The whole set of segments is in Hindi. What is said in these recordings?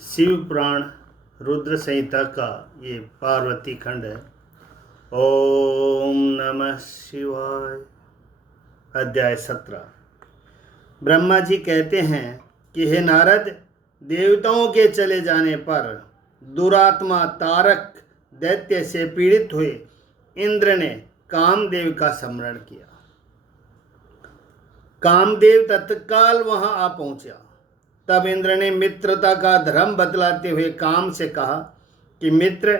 शिव पुराण रुद्र संहिता का ये पार्वती खंड है। ओम नमः शिवाय। अध्याय 17। ब्रह्मा जी कहते हैं कि हे नारद, देवताओं के चले जाने पर दुरात्मा तारक दैत्य से पीड़ित हुए इंद्र ने कामदेव का स्मरण किया। कामदेव तत्काल वहां आ पहुंचा। तब इंद्र ने मित्रता का धर्म बतलाते हुए काम से कहा कि मित्र,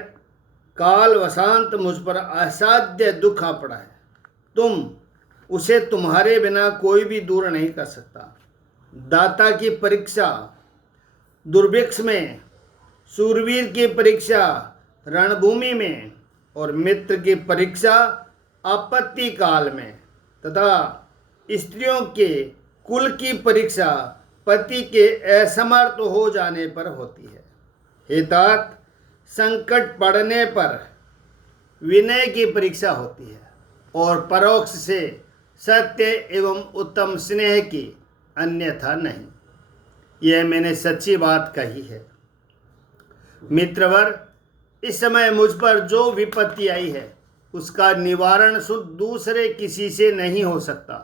काल वशांत मुझ पर असाध्य दुख आ पड़ा है। तुम उसे तुम्हारे बिना कोई भी दूर नहीं कर सकता। दाता की परीक्षा दुर्भिक्ष में, सूरवीर की परीक्षा रणभूमि में और मित्र की परीक्षा आपत्ति काल में तथा स्त्रियों के कुल की परीक्षा पति के असमर्थ हो जाने पर होती है। हे तात, संकट पड़ने पर विनय की परीक्षा होती है और परोक्ष से सत्य एवं उत्तम स्नेह की, अन्यथा नहीं। यह मैंने सच्ची बात कही है। मित्रवर, इस समय मुझ पर जो विपत्ति आई है उसका निवारण शुद्ध दूसरे किसी से नहीं हो सकता।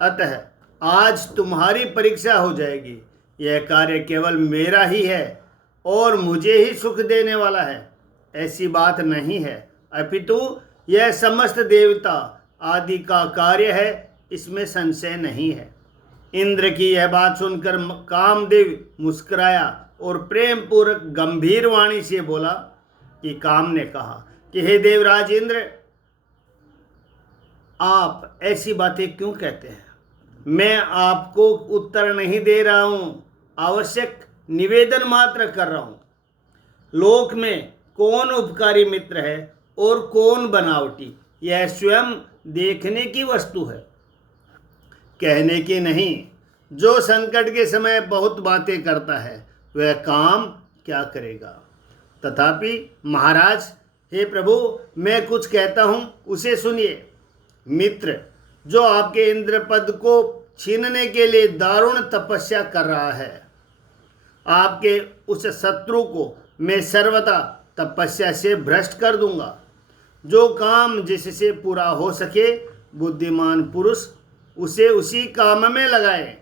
अतः आज तुम्हारी परीक्षा हो जाएगी। यह कार्य केवल मेरा ही है और मुझे ही सुख देने वाला है, ऐसी बात नहीं है, अपितु यह समस्त देवता आदि का कार्य है, इसमें संशय नहीं है। इंद्र की यह बात सुनकर कामदेव मुस्कुराया और प्रेम पूर्वक गंभीर वाणी से बोला कि काम ने कहा कि हे देवराज इंद्र, आप ऐसी बातें क्यों कहते हैं? मैं आपको उत्तर नहीं दे रहा हूँ, आवश्यक निवेदन मात्र कर रहा हूँ। लोक में कौन उपकारी मित्र है और कौन बनावटी, यह स्वयं देखने की वस्तु है, कहने की नहीं। जो संकट के समय बहुत बातें करता है वह काम क्या करेगा? तथापि महाराज, हे प्रभु, मैं कुछ कहता हूँ, उसे सुनिए। मित्र, जो आपके इंद्र पद को छीनने के लिए दारुण तपस्या कर रहा है, आपके उस शत्रु को मैं सर्वथा तपस्या से भ्रष्ट कर दूंगा। जो काम जिससे पूरा हो सके, बुद्धिमान पुरुष उसे उसी काम में लगाए।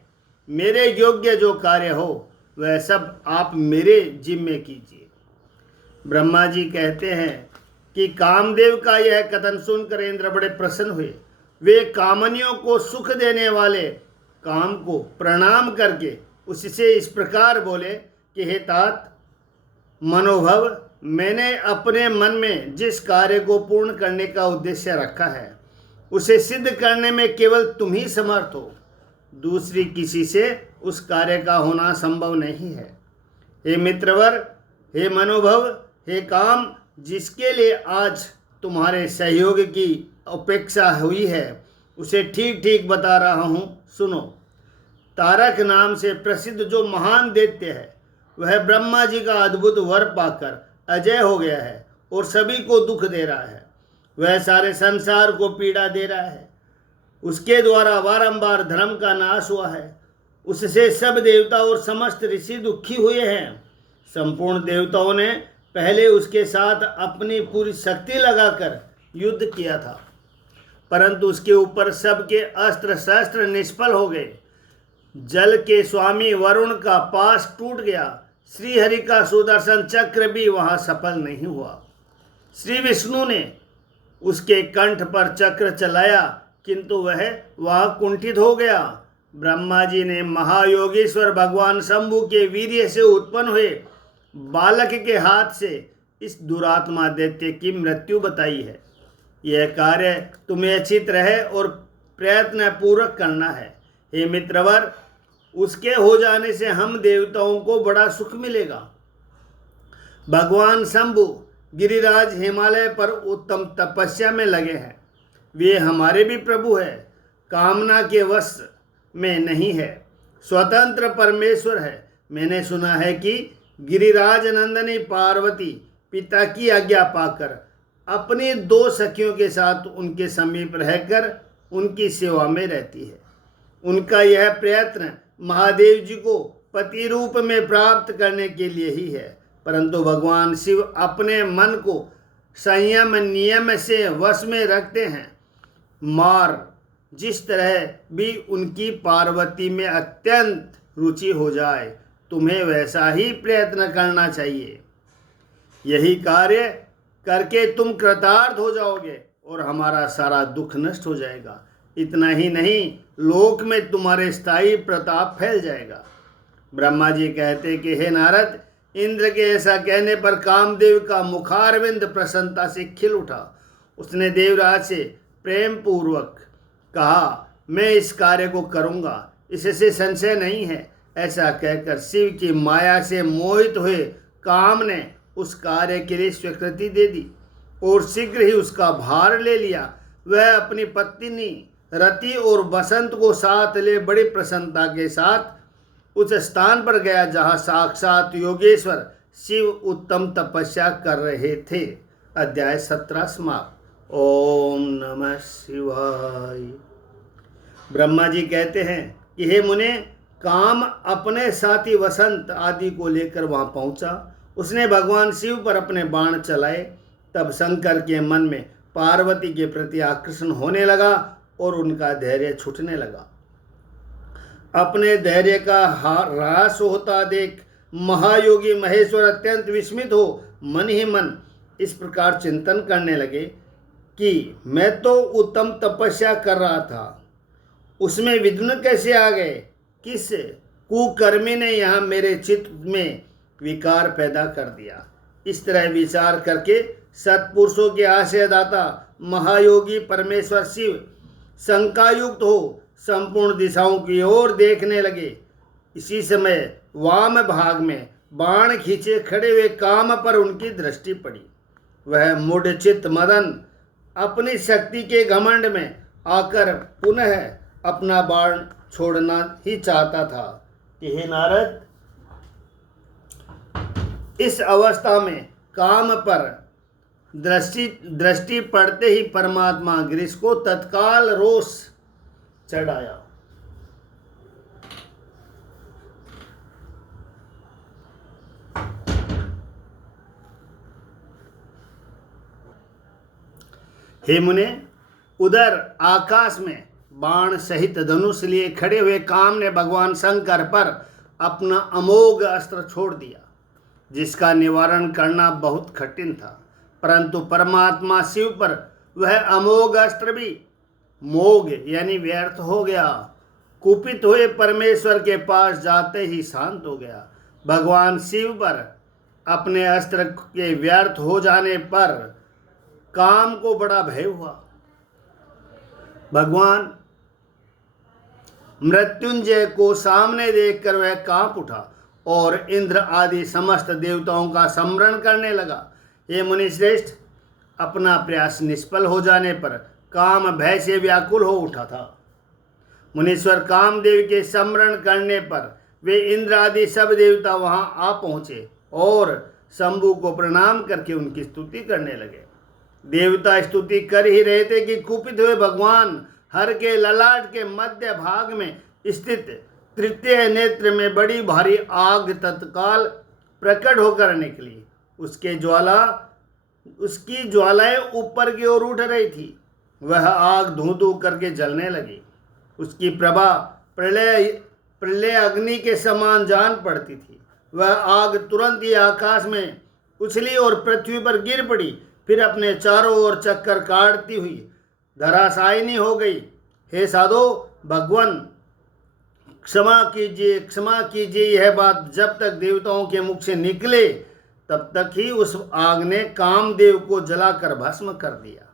मेरे योग्य जो कार्य हो वह सब आप मेरे जिम्मे कीजिए। ब्रह्मा जी कहते हैं कि कामदेव का यह कथन सुनकर इंद्र बड़े प्रसन्न हुए। वे कामनियों को सुख देने वाले काम को प्रणाम करके उससे इस प्रकार बोले कि हे तात मनोभव, मैंने अपने मन में जिस कार्य को पूर्ण करने का उद्देश्य रखा है उसे सिद्ध करने में केवल तुम ही समर्थ हो। दूसरी किसी से उस कार्य का होना संभव नहीं है। हे मित्रवर, हे मनोभव, हे काम, जिसके लिए आज तुम्हारे सहयोग की अपेक्षा हुई है उसे ठीक ठीक बता रहा हूँ, सुनो। तारक नाम से प्रसिद्ध जो महान दैत्य है वह ब्रह्मा जी का अद्भुत वर पाकर अजय हो गया है और सभी को दुख दे रहा है। वह सारे संसार को पीड़ा दे रहा है। उसके द्वारा बारंबार धर्म का नाश हुआ है। उससे सब देवता और समस्त ऋषि दुखी हुए हैं। संपूर्ण देवताओं ने पहले उसके साथ अपनी पूरी शक्ति लगाकर युद्ध किया था, परंतु उसके ऊपर सबके अस्त्र शस्त्र निष्फल हो गए। जल के स्वामी वरुण का पास टूट गया। श्री हरि का सुदर्शन चक्र भी वहां सफल नहीं हुआ। श्री विष्णु ने उसके कंठ पर चक्र चलाया, किंतु वह वहां कुंठित हो गया। ब्रह्मा जी ने महायोगेश्वर भगवान शंभु के वीर्य से उत्पन्न हुए बालक के हाथ से इस दुरात्मा दैत्य की मृत्यु बताई है। यह कार्य तुम्हें चित्र है और प्रयत्न पूर्वक करना है। हे मित्रवर, उसके हो जाने से हम देवताओं को बड़ा सुख मिलेगा। भगवान शंभु गिरिराज हिमालय पर उत्तम तपस्या में लगे हैं। वे हमारे भी प्रभु हैं, कामना के वश में नहीं है, स्वतंत्र परमेश्वर है। मैंने सुना है कि गिरिराज नंदनी पार्वती पिता की आज्ञा पाकर अपनी 2 सखियों के साथ उनके समीप रहकर उनकी सेवा में रहती है। उनका यह प्रयत्न महादेव जी को पति रूप में प्राप्त करने के लिए ही है, परंतु भगवान शिव अपने मन को संयम नियम से वश में रखते हैं। मार जिस तरह भी उनकी पार्वती में अत्यंत रुचि हो जाए, तुम्हें वैसा ही प्रयत्न करना चाहिए। यही कार्य करके तुम कृतार्थ हो जाओगे और हमारा सारा दुख नष्ट हो जाएगा। इतना ही नहीं, लोक में तुम्हारे स्थायी प्रताप फैल जाएगा। ब्रह्मा जी कहते कि हे नारद, इंद्र के ऐसा कहने पर कामदेव का मुखारविंद प्रसन्नता से खिल उठा। उसने देवराज से प्रेम पूर्वक कहा, मैं इस कार्य को करूँगा, इससे संशय नहीं है। ऐसा कहकर शिव की माया से मोहित हुए काम ने उस कार्य के लिए स्वीकृति दे दी और शीघ्र ही उसका भार ले लिया। वह अपनी पत्नी रति और बसंत को साथ ले बड़ी प्रसन्नता के साथ उस स्थान पर गया जहाँ साक्षात योगेश्वर शिव उत्तम तपस्या कर रहे थे। अध्याय 17 समाप्त। ओम नमः शिवाय। ब्रह्मा जी कहते हैं कि हे मुने, काम अपने साथी वसंत आदि को लेकर वहां पहुंचा। उसने भगवान शिव पर अपने बाण चलाए। तब शंकर के मन में पार्वती के प्रति आकर्षण होने लगा और उनका धैर्य छूटने लगा। अपने धैर्य का ह्रास होता देख महायोगी महेश्वर अत्यंत विस्मित हो मन ही मन इस प्रकार चिंतन करने लगे कि मैं तो उत्तम तपस्या कर रहा था, उसमें विघ्न कैसे आ गए? किस कुकर्मी ने यहाँ मेरे चित्त में विकार पैदा कर दिया? इस तरह विचार करके सत्पुरुषों के आश्रयदाता महायोगी परमेश्वर शिव शंकायुक्त हो संपूर्ण दिशाओं की ओर देखने लगे। इसी समय वाम भाग में बाण खींचे खड़े हुए काम पर उनकी दृष्टि पड़ी। वह मूढ़ चित्त मदन अपनी शक्ति के घमंड में आकर पुनः अपना बाण छोड़ना ही चाहता था कि हे नारद, इस अवस्था में काम पर दृष्टि पड़ते ही परमात्मा गिरीश को तत्काल रोष चढ़ाया। हे मुने, उधर आकाश में बाण सहित धनुष लिए खड़े हुए काम ने भगवान शंकर पर अपना अमोघ अस्त्र छोड़ दिया, जिसका निवारण करना बहुत कठिन था। परंतु परमात्मा शिव पर वह अमोघ अस्त्र भी मोघ यानी व्यर्थ हो गया। कुपित हुए परमेश्वर के पास जाते ही शांत हो गया। भगवान शिव पर अपने अस्त्र के व्यर्थ हो जाने पर काम को बड़ा भय हुआ। भगवान मृत्युंजय को सामने देखकर वह कांप उठा और इंद्र आदि समस्त देवताओं का स्मरण करने लगा। हे मुनिश्रेष्ठ, अपना प्रयास निष्फल हो जाने पर काम भय से व्याकुल हो उठा था। मुनीश्वर कामदेव के स्मरण करने पर वे इंद्र आदि सब देवता वहां आ पहुंचे और शंभु को प्रणाम करके उनकी स्तुति करने लगे। देवता स्तुति कर ही रहे थे कि कुपित हुए भगवान हर के ललाट के मध्य भाग में स्थित तृतीय नेत्र में बड़ी भारी आग तत्काल प्रकट होकर निकली। उसकी ज्वालाएं ऊपर की ओर उठ रही थी। वह आग धू धू करके जलने लगी। उसकी प्रभा प्रलय अग्नि के समान जान पड़ती थी। वह आग तुरंत ही आकाश में उछली और पृथ्वी पर गिर पड़ी, फिर अपने चारों ओर चक्कर काटती हुई धराशायिनी हो गई। हे साधो भगवान, क्षमा कीजिए, यह बात जब तक देवताओं के मुख से निकले तब तक ही उस आग ने कामदेव को जलाकर भस्म कर दिया।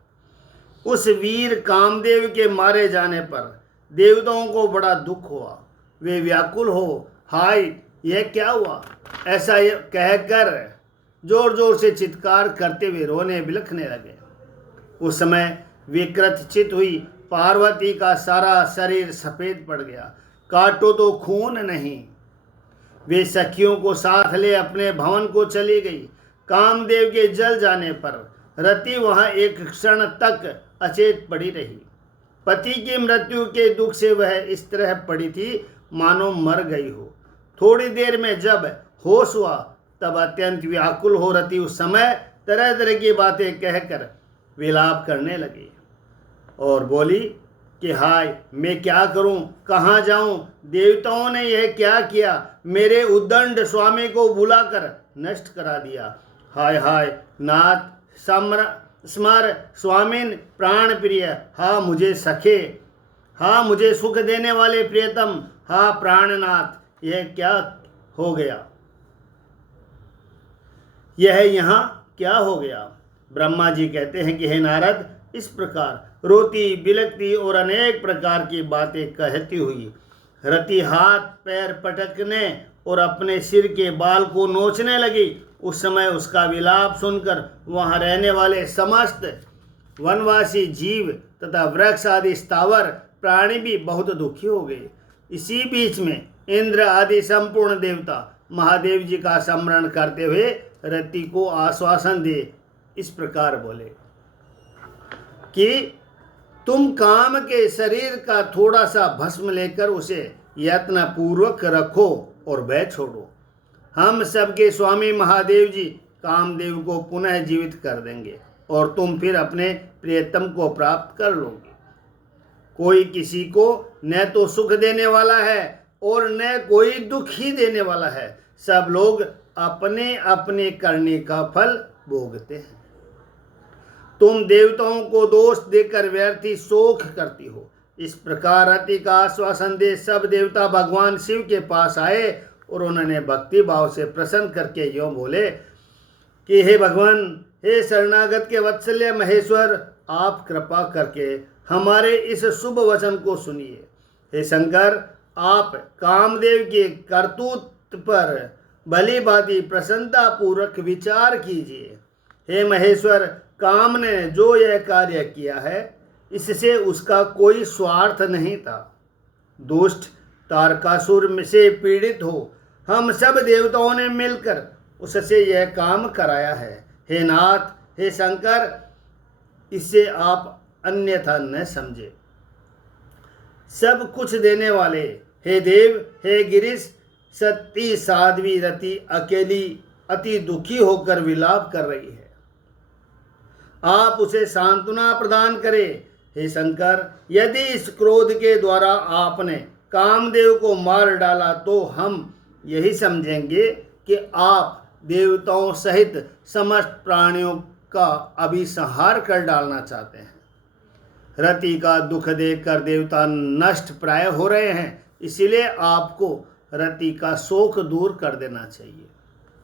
उस वीर कामदेव के मारे जाने पर देवताओं को बड़ा दुख हुआ। वे व्याकुल हो, हाय यह क्या हुआ, ऐसा कहकर जोर जोर से चित्कार करते हुए रोने बिलखने लगे। उस समय विकृत चित हुई पार्वती का सारा शरीर सफेद पड़ गया, काटो तो खून नहीं। वे सखियों को साथ ले अपने भवन को चली गई। कामदेव के जल जाने पर रति वहां एक क्षण तक अचेत पड़ी रही। पति की मृत्यु के दुख से वह इस तरह पड़ी थी मानो मर गई हो। थोड़ी देर में जब होश हुआ तब अत्यंत व्याकुल हो रती उस समय तरह तरह की बातें कहकर विलाप करने लगी और बोली कि हाय, मैं क्या करूं, कहाँ जाऊं, देवताओं ने यह क्या किया, मेरे उद्दंड स्वामी को बुलाकर नष्ट करा दिया। हाय हाय नाथ स्मर स्वामिन प्राण प्रिय, हा मुझे सखे, हा मुझे सुख देने वाले प्रियतम, हा प्राणनाथ, यह क्या हो गया, यह यहाँ क्या हो गया। ब्रह्मा जी कहते हैं कि हे नारद, इस प्रकार रोती बिलकती और अनेक प्रकार की बातें कहती हुई रति हाथ पैर पटकने और अपने सिर के बाल को नोचने लगी। उस समय उसका विलाप सुनकर वहाँ रहने वाले समस्त वनवासी जीव तथा वृक्ष आदि स्थावर प्राणी भी बहुत दुखी हो गए। इसी बीच में इंद्र आदि संपूर्ण देवता महादेव जी का स्मरण करते हुए रति को आश्वासन दे इस प्रकार बोले कि तुम काम के शरीर का थोड़ा सा भस्म लेकर उसे यत्न पूर्वक रखो और वह छोड़ो। हम सबके स्वामी महादेव जी कामदेव को पुनः जीवित कर देंगे और तुम फिर अपने प्रियतम को प्राप्त कर लोगे। कोई किसी को न तो सुख देने वाला है और न कोई दुख ही देने वाला है, सब लोग अपने अपने करने का फल भोगते हैं। तुम देवताओं को दोष देकर व्यर्थी शोक करती हो। इस प्रकार रति का आश्वासन दे सब देवता भगवान शिव के पास आए और उन्होंने भक्ति भाव से प्रसन्न करके यों बोले कि हे भगवान, हे शरणागत के वत्सल्य महेश्वर, आप कृपा करके हमारे इस शुभ वचन को सुनिए। हे शंकर, आप कामदेव के करतूत पर भली भांति प्रसन्नता पूर्वक विचार कीजिए। हे महेश्वर, काम ने जो यह कार्य किया है इससे उसका कोई स्वार्थ नहीं था। दुष्ट तारकासुर से पीड़ित हो हम सब देवताओं ने मिलकर उससे यह काम कराया है। हे नाथ, हे शंकर, इससे आप अन्यथा न समझे। सब कुछ देने वाले हे देव, हे गिरीश, सती साध्वी रति अकेली अति दुखी होकर विलाप कर रही है, आप उसे सांत्वना प्रदान करें। हे शंकर, यदि इस क्रोध के द्वारा आपने कामदेव को मार डाला तो हम यही समझेंगे कि आप देवताओं सहित समस्त प्राणियों का अभी संहार कर डालना चाहते हैं। रति का दुख देखकर देवता नष्ट प्राय हो रहे हैं, इसीलिए आपको रति का शोक दूर कर देना चाहिए।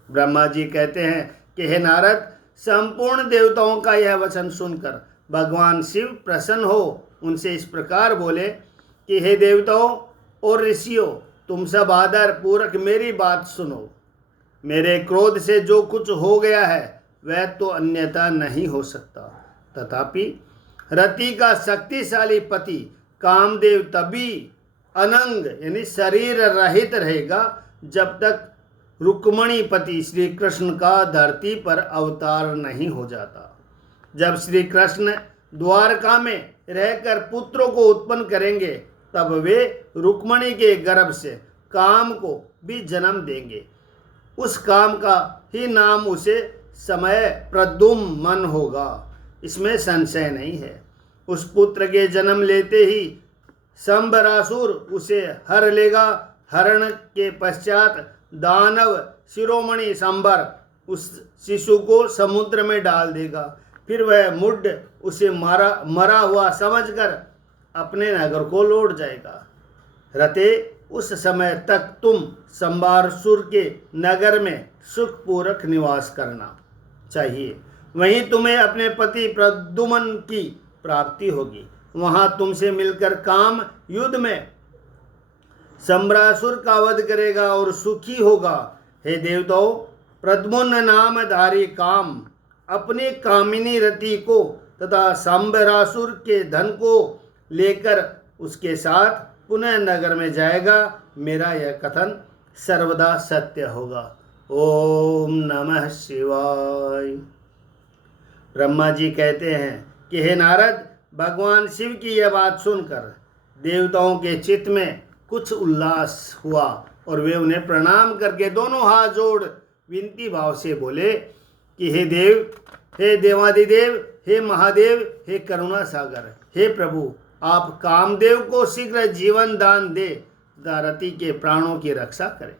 ब्रह्मा जी कहते हैं कि हे नारद, संपूर्ण देवताओं का यह वचन सुनकर भगवान शिव प्रसन्न हो उनसे इस प्रकार बोले कि हे देवताओं और ऋषियों, तुम सब आदर पूर्वक मेरी बात सुनो। मेरे क्रोध से जो कुछ हो गया है वह तो अन्यथा नहीं हो सकता, तथापि रति का शक्तिशाली पति कामदेव तभी अनंग यानी शरीर रहित रहेगा जब तक रुक्मणी पति श्री कृष्ण का धरती पर अवतार नहीं हो जाता। जब श्री कृष्ण द्वारका में रहकर पुत्रों को उत्पन्न करेंगे तब वे रुक्मणी के गर्भ से काम को भी जन्म देंगे। उस काम का ही नाम उसे समय प्रद्युम्न होगा, इसमें संशय नहीं है। उस पुत्र के जन्म लेते ही संबरासुर उसे हर लेगा। हरण के पश्चात दानव शिरोमणि संबर उस शिशु को समुद्र में डाल देगा। फिर वह मुड उसे मरा हुआ समझकर अपने नगर को लौट जाएगा। रते, उस समय तक तुम संबारसुर के नगर में सुखपूर्वक निवास करना चाहिए। वहीं तुम्हें अपने पति प्रद्युम्न की प्राप्ति होगी। वहां तुमसे मिलकर काम युद्ध में संबरासुर का वध करेगा और सुखी होगा। हे देवताओं, प्रद्युम्न नामधारी काम अपनी कामिनी रति को तथा संबरासुर के धन को लेकर उसके साथ पुनः नगर में जाएगा। मेरा यह कथन सर्वदा सत्य होगा। ओम नमः शिवाय। ब्रह्मा जी कहते हैं कि हे नारद, भगवान शिव की यह बात सुनकर देवताओं के चित्त में कुछ उल्लास हुआ और वे उन्हें प्रणाम करके दोनों हाथ जोड़ विनती भाव से बोले कि हे देव, हे देवादिदेव, हे महादेव, हे करुणा सागर, हे प्रभु, आप कामदेव को शीघ्र जीवन दान दे तथा रति के प्राणों की रक्षा करें।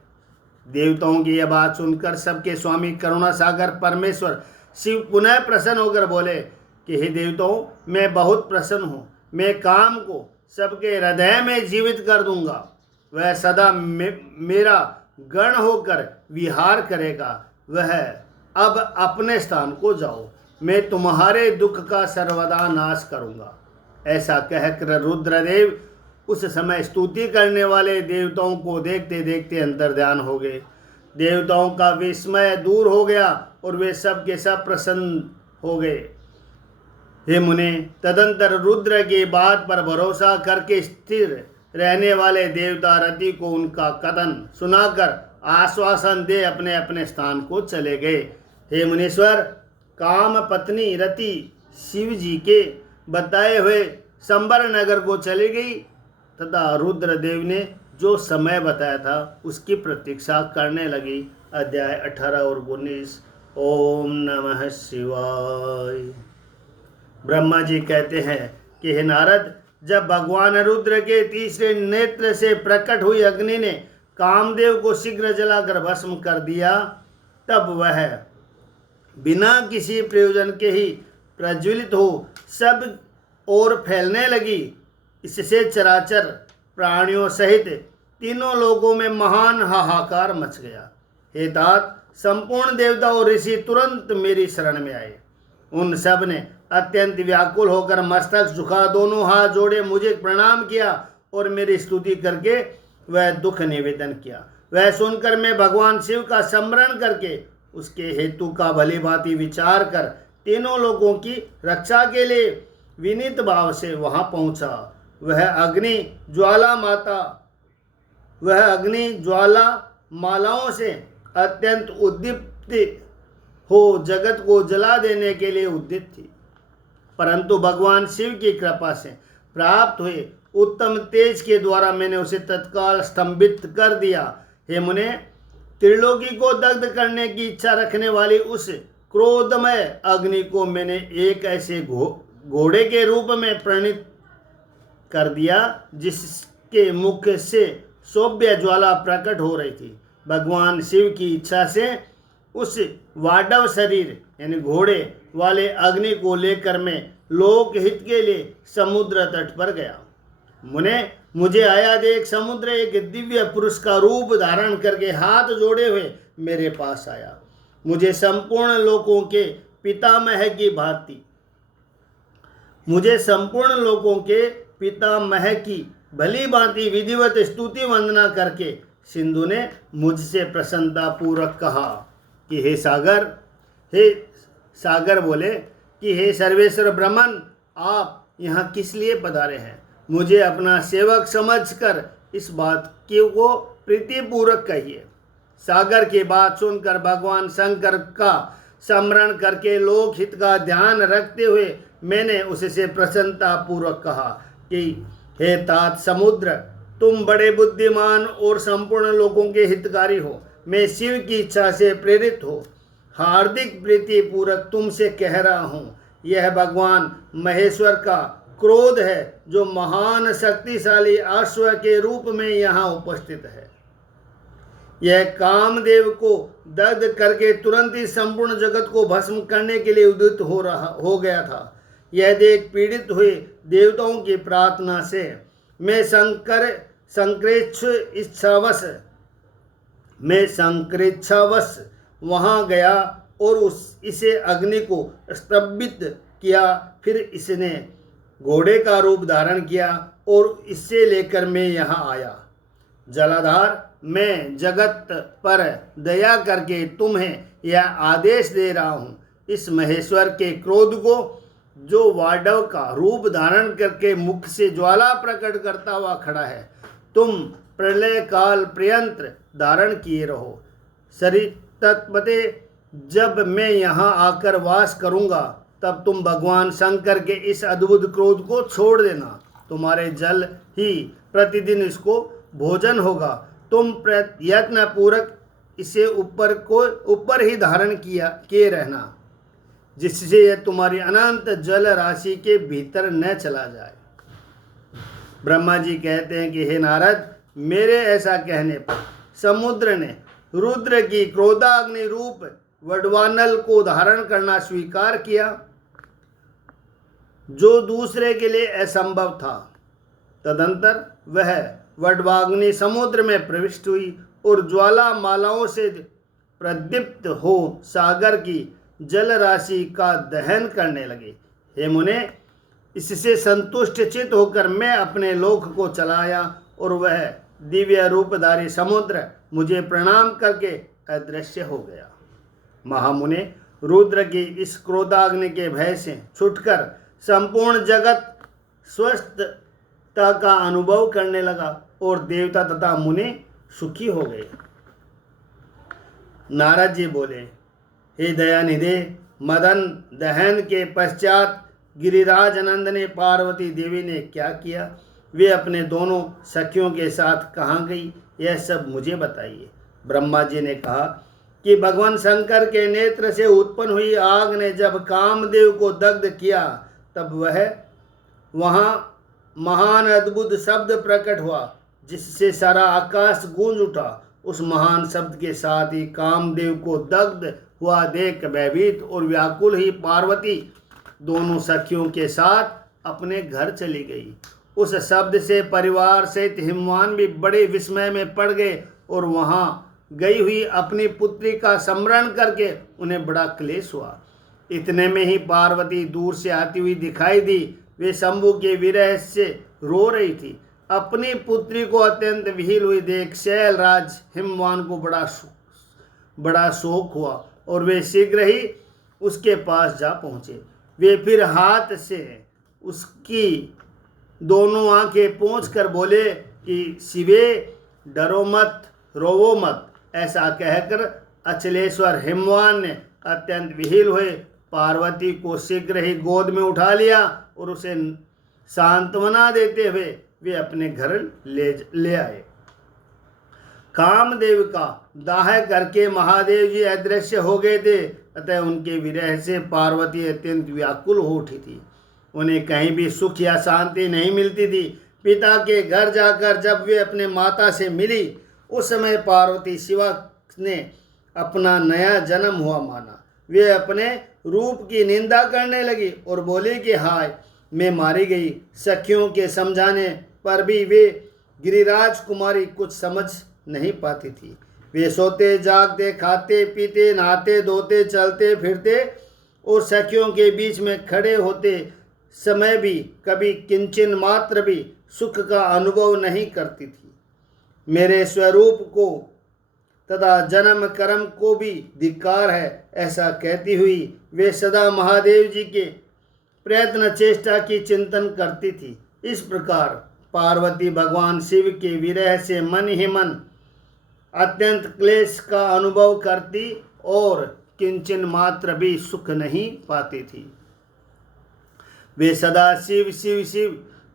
देवताओं की यह बात सुनकर सबके स्वामी करुणा सागर परमेश्वर शिव पुनः प्रसन्न होकर बोले कि हे देवताओं, मैं बहुत प्रसन्न हूँ। मैं काम को सबके हृदय में जीवित कर दूंगा। वह सदा मेरा गण होकर विहार करेगा। वह अब अपने स्थान को जाओ, मैं तुम्हारे दुख का सर्वदा नाश करूंगा। ऐसा कहकर रुद्रदेव उस समय स्तुति करने वाले देवताओं को देखते देखते अंतर्ध्यान हो गए। देवताओं का विस्मय दूर हो गया और वे सब के सब प्रसन्न हो गए। हे मुने, तदंतर रुद्र की बात पर भरोसा करके स्थिर रहने वाले देवता रति को उनका कथन सुनाकर आश्वासन दे अपने अपने स्थान को चले गए। हे मुनीश्वर, काम पत्नी रति शिव जी के बताए हुए संबर नगर को चली गई तथा रुद्रदेव ने जो समय बताया था उसकी प्रतीक्षा करने लगी। अध्याय 18 और 19। ओम नमः शिवाय। ब्रह्मा जी कहते हैं कि हे नारद, जब भगवान रुद्र के तीसरे नेत्र से प्रकट हुई अग्नि ने कामदेव को शीघ्र जलाकर भस्म कर दिया, तब वह बिना किसी प्रयोजन के ही प्रज्वलित हो सब ओर फैलने लगी। इससे चराचर प्राणियों सहित तीनों लोगों में महान हाहाकार मच गया। हे तात, संपूर्ण देवता और ऋषि तुरंत मेरी शरण में आए। उन सब ने अत्यंत व्याकुल होकर मस्तक झुका दोनों हाथ जोड़े मुझे प्रणाम किया और मेरी स्तुति करके वह दुख निवेदन किया। वह सुनकर मैं भगवान शिव का स्मरण करके उसके हेतु का भली भांति विचार कर तीनों लोगों की रक्षा के लिए विनीत भाव से वहां पहुंचा। वह अग्नि ज्वाला मालाओं से अत्यंत उद्दीप्त हो जगत को जला देने के लिए उद्यत थी, परंतु भगवान शिव की कृपा से प्राप्त हुए उत्तम तेज के द्वारा मैंने उसे तत्काल स्तंभित कर दिया। हे मुने, त्रिलोकी को दग्ध करने की इच्छा रखने वाली उस क्रोधमय अग्नि को मैंने एक ऐसे घोड़े के रूप में प्रणीत कर दिया जिसके मुख से शोभ्य ज्वाला प्रकट हो रही थी। भगवान शिव की इच्छा से उस वाडव शरीर यानी घोड़े वाले अग्नि को लेकर मैं लोकहित के लिए समुद्र तट पर गया। मुझे आया देख समुद्र एक दिव्य पुरुष का रूप धारण करके हाथ जोड़े हुए मेरे पास आया। मुझे संपूर्ण लोकों के पितामह की भली भांति विधिवत स्तुति वंदना करके सिंधु ने मुझसे प्रसन्नता पूर्वक कहा कि हे सागर बोले कि हे सर्वेश्वर ब्रह्मन, आप यहाँ किस लिए पधारे हैं? मुझे अपना सेवक समझकर इस बात को प्रीतिपूर्वक कहिए। सागर की बात सुनकर भगवान शंकर का स्मरण करके लोकहित का ध्यान रखते हुए मैंने उससे प्रसन्नता पूर्वक कहा कि हे तात समुद्र, तुम बड़े बुद्धिमान और संपूर्ण लोगों के हितकारी हो। मैं शिव की इच्छा से प्रेरित हो हार्दिक प्रीति पूर्वक तुमसे कह रहा हूँ, यह भगवान महेश्वर का क्रोध है जो महान शक्तिशाली अश्व के रूप में यहाँ उपस्थित है। यह कामदेव को दग्ध करके तुरंत ही संपूर्ण जगत को भस्म करने के लिए उद्युक्त हो गया था। यह देख पीड़ित हुए देवताओं की प्रार्थना से मैं संक्रेच्छावश वहाँ गया और इसे अग्नि को स्तंभित किया। फिर इसने घोड़े का रूप धारण किया और इससे लेकर मैं यहाँ आया। जलाधार, मैं जगत पर दया करके तुम्हें यह आदेश दे रहा हूँ, इस महेश्वर के क्रोध को जो वाडव का रूप धारण करके मुख से ज्वाला प्रकट करता हुआ खड़ा है, तुम प्रलय काल पर्यंत धारण किए रहो। शरीर तत्पते जब मैं यहाँ आकर वास करूँगा तब तुम भगवान शंकर के इस अद्भुत क्रोध को छोड़ देना। तुम्हारे जल ही प्रतिदिन इसको भोजन होगा। तुम प्रयत्न पूर्वक इसे ऊपर ही धारण किए रहना, जिससे यह तुम्हारी अनंत जल राशि के भीतर न चला जाए। ब्रह्मा जी कहते हैं कि हे नारद, मेरे ऐसा कहने पर समुद्र ने रुद्र की क्रोधाग्नि रूप वडवानल को धारण करना स्वीकार किया, जो दूसरे के लिए असंभव था। तदंतर वह वडवाग्नि समुद्र में प्रविष्ट हुई और ज्वाला मालाओं से प्रदीप्त हो सागर की जल राशि का दहन करने लगे। हे मुने, इससे संतुष्ट चित होकर मैं अपने लोक को चलाया और वह दिव्य रूपधारी समुद्र मुझे प्रणाम करके अदृश्य हो गया। महामुने, रुद्र की इस क्रोधाग्नि के भय से छुटकर संपूर्ण जगत स्वस्थता का अनुभव करने लगा और देवता तथा मुनि सुखी हो गए। नारद जी बोले, हे दयानिधे, मदन दहन के पश्चात गिरिराज नंदनी पार्वती देवी ने क्या किया? वे अपने दोनों सखियों के साथ कहाँ गई? यह सब मुझे बताइए। ब्रह्मा जी ने कहा कि भगवान शंकर के नेत्र से उत्पन्न हुई आग ने जब कामदेव को दग्ध किया, तब वहाँ महान अद्भुत शब्द प्रकट हुआ, जिससे सारा आकाश गूंज उठा। उस महान शब्द के साथ ही कामदेव को दग्ध हुआ देख भयभीत और व्याकुल ही पार्वती दोनों सखियों के साथ अपने घर चली गई। उस शब्द से परिवार सहित हिमवान भी बड़े विस्मय में पड़ गए और वहाँ गई हुई अपनी पुत्री का स्मरण करके उन्हें बड़ा क्लेश हुआ। इतने में ही पार्वती दूर से आती हुई दिखाई दी। वे शंभु के विरह से रो रही थी। अपनी पुत्री को अत्यंत विहील हुई देख शैलराज हिमवान को बड़ा शोक हुआ और वे शीघ्र ही उसके पास जा पहुँचे। वे फिर हाथ से उसकी दोनों आंखें पोंछकर बोले कि शिवे, डरो मत, रोवो मत। ऐसा कहकर अचलेश्वर हिमवान ने अत्यंत विहील हुए पार्वती को शीघ्र ही गोद में उठा लिया और उसे सांत्वना देते हुए वे अपने घर ले आए। कामदेव का दाह करके महादेव जी अदृश्य हो गए थे, अतः उनके विरह से पार्वती अत्यंत व्याकुल हो उठी थी। उन्हें कहीं भी सुख या शांति नहीं मिलती थी। पिता के घर जाकर जब वे अपने माता से मिली, उस समय पार्वती शिवा ने अपना नया जन्म हुआ माना। वे अपने रूप की निंदा करने लगी और बोली कि हाय, मैं मारी गई। सखियों के समझाने पर भी वे गिरिराज कुमारी कुछ समझ नहीं पाती थी। वे सोते जागते, खाते पीते, नहाते धोते, चलते फिरते और सखियों के बीच में खड़े होते समय भी कभी किंचन मात्र भी सुख का अनुभव नहीं करती थी। मेरे स्वरूप को तथा जन्म कर्म को भी धिक्कार है, ऐसा कहती हुई वे सदा महादेव जी के प्रयत्न चेष्टा की चिंतन करती थी। इस प्रकार पार्वती भगवान शिव के विरह से मन ही मन अत्यंत क्लेश का अनुभव करती और किंचन मात्र भी सुख नहीं पाती थी। वे सदा शिव शिव शिव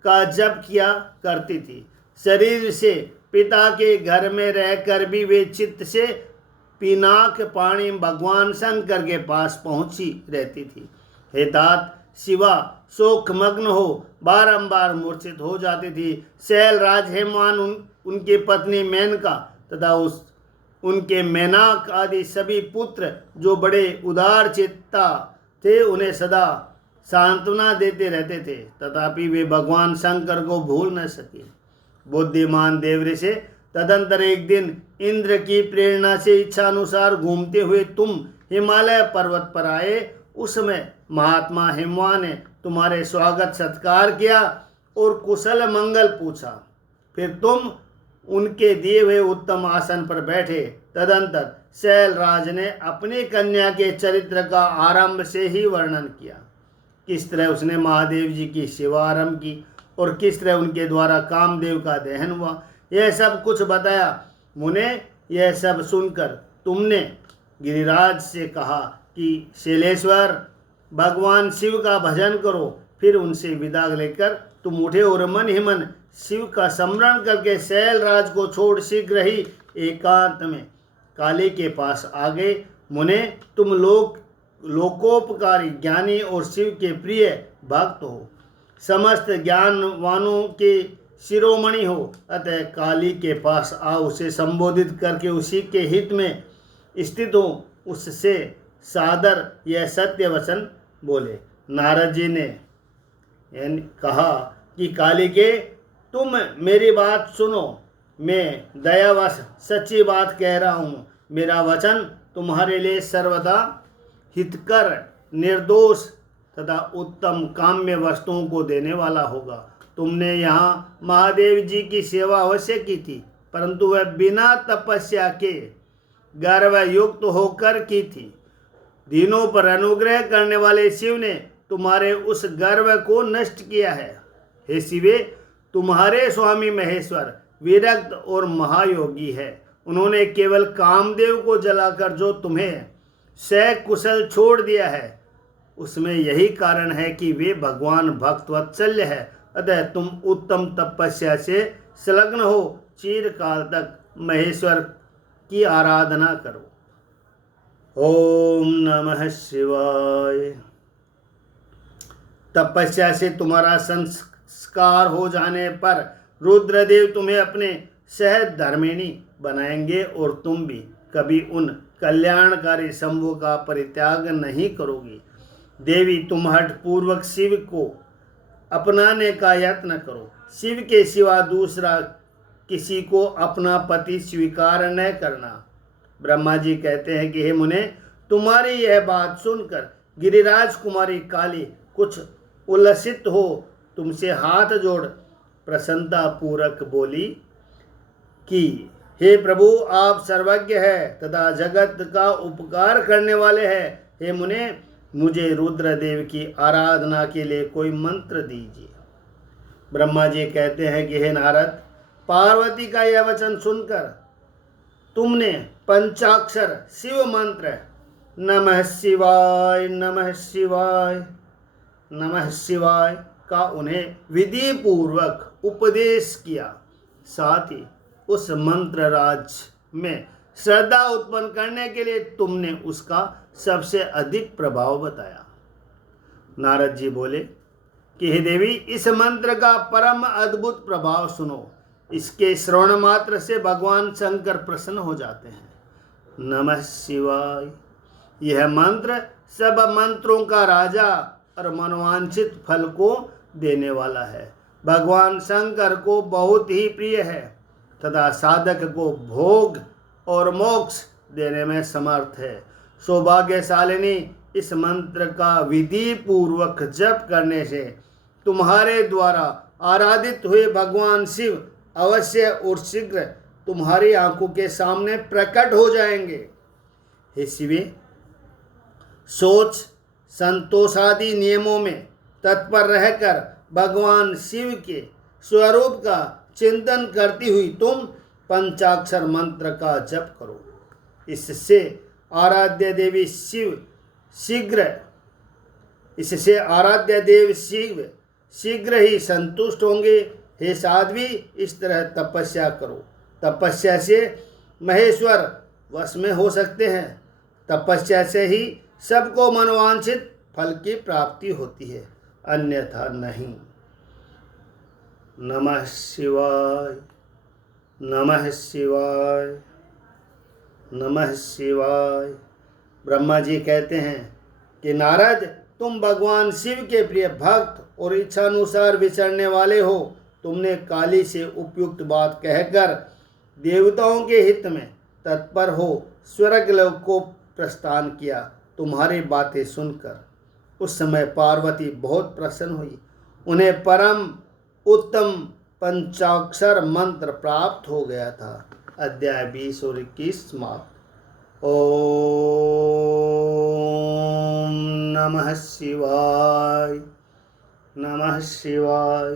का जप किया करती थी। शरीर से पिता के घर में रहकर भी वे चित्त से पिनाक पाणी भगवान शंकर के पास पहुंची रहती थी। हे तात, शिवा शोकमग्न हो बारंबार मूर्छित हो जाती थी। शैलराज हेमवान उनकी पत्नी मेनका तथा उनके मेनाक आदि सभी पुत्र जो बड़े उदार चित्ता थे, उन्हें सदा सांत्वना देते रहते थे, तथापि वे भगवान शंकर को भूल न सके। बुद्धिमान देवऋषि, तदंतर एक दिन इंद्र की प्रेरणा से इच्छानुसार घूमते हुए तुम हिमालय पर्वत पर आए। उस समय महात्मा हिमवान ने तुम्हारे स्वागत सत्कार किया और कुशल मंगल पूछा। फिर तुम उनके दिए हुए उत्तम आसन पर बैठे। तदंतर शैलराज ने अपनी कन्या के चरित्र का आरंभ से ही वर्णन किया। किस तरह उसने महादेव जी की सेवा आरंभ की और किस तरह उनके द्वारा कामदेव का दहन हुआ, यह सब कुछ बताया। मुने, यह सब सुनकर तुमने गिरिराज से कहा कि शैलेश्वर, भगवान शिव का भजन करो। फिर उनसे विदा लेकर तुम उठे और मन ही मन शिव का स्मरण करके शैल राज को छोड़ शीघ्र ही एकांत में काली के पास आ गए। मुने, तुम लोकोपकारी ज्ञानी और शिव के प्रिय भक्त हो, समस्त ज्ञानवानों के शिरोमणि हो, अतः काली के पास आ उसे संबोधित करके उसी के हित में स्थित हो, उससे सादर यह सत्य वचन बोले। नारद जी ने कहा कि काली के, तुम मेरी बात सुनो, मैं दयावश सच्ची बात कह रहा हूँ। मेरा वचन तुम्हारे लिए सर्वदा हितकर, निर्दोष तथा उत्तम काम्य वस्तुओं को देने वाला होगा। तुमने यहाँ महादेव जी की सेवा अवश्य की थी, परंतु वह बिना तपस्या के गर्व युक्त होकर की थी। दीनों पर अनुग्रह करने वाले शिव ने तुम्हारे उस गर्व को नष्ट किया है। हे शिवे, तुम्हारे स्वामी महेश्वर विरक्त और महायोगी है। उन्होंने केवल कामदेव को जलाकर जो तुम्हें सकुशल छोड़ दिया है, उसमें यही कारण है कि वे भगवान भक्तवत्सल्य है। अतः तुम उत्तम तपस्या से संलग्न हो, चिरकाल तक महेश्वर की आराधना करो। ओम नमः शिवाय। तपस्या से तुम्हारा संस्कार हो जाने पर रुद्रदेव तुम्हें अपने सहधर्मिणी बनाएंगे और तुम भी कभी उन कल्याणकारी शंभु का परित्याग नहीं करोगी। देवी, तुम हठ पूर्वक शिव को अपनाने का यत्न करो। शिव के सिवा दूसरा किसी को अपना पति स्वीकार न करना। ब्रह्मा जी कहते हैं कि हे मुने, तुम्हारी यह बात सुनकर गिरिराज कुमारी काली कुछ उल्लसित हो तुमसे हाथ जोड़ प्रसन्नता पूर्वक बोली कि हे प्रभु, आप सर्वज्ञ है तथा जगत का उपकार करने वाले हैं। हे मुने, मुझे रुद्रदेव की आराधना के लिए कोई मंत्र दीजिए। ब्रह्मा जी कहते हैं कि हे नारद, पार्वती का यह वचन सुनकर तुमने पंचाक्षर शिव मंत्र नमः शिवाय नमः शिवाय नमः शिवाय का उन्हें विधि पूर्वक उपदेश किया। साथ ही उस मंत्र राज में श्रद्धा उत्पन्न करने के लिए तुमने उसका सबसे अधिक प्रभाव बताया। नारद जी बोले कि हे देवी, इस मंत्र का परम अद्भुत प्रभाव सुनो। इसके श्रवण मात्र से भगवान शंकर प्रसन्न हो जाते हैं। नमः शिवाय। यह मंत्र सब मंत्रों का राजा और मनोवांछित फल को देने वाला है। भगवान शंकर को बहुत ही प्रिय है तथा साधक को भोग और मोक्ष देने में समर्थ है। सौभाग्यशालिनी, इस मंत्र का विधि पूर्वक जप करने से तुम्हारे द्वारा आराधित हुए भगवान शिव अवश्य और शीघ्र तुम्हारी आंखों के सामने प्रकट हो जाएंगे। हे शिवे, सोच संतोषादि नियमों में तत्पर रहकर भगवान शिव के स्वरूप का चिंतन करती हुई तुम पंचाक्षर मंत्र का जप करो। इससे आराध्य देव शिव शीघ्र ही संतुष्ट होंगे। हे साध्वी, इस तरह तपस्या करो। तपस्या से महेश्वर वश में हो सकते हैं। तपस्या से ही सबको मनोवांछित फल की प्राप्ति होती है, अन्यथा नहीं। नमः शिवाय नमः शिवाय नमः शिवाय। ब्रह्मा जी कहते हैं कि नारद, तुम भगवान शिव के प्रिय भक्त और इच्छानुसार विचरने वाले हो। तुमने काली से उपयुक्त बात कहकर देवताओं के हित में तत्पर हो स्वर्गलोक को प्रस्थान किया। तुम्हारी बातें सुनकर उस समय पार्वती बहुत प्रसन्न हुई। उन्हें परम उत्तम पंचाक्षर मंत्र प्राप्त हो गया था। अध्याय 20 और 21 समाप्त। ओम नमः शिवाय नमः शिवाय।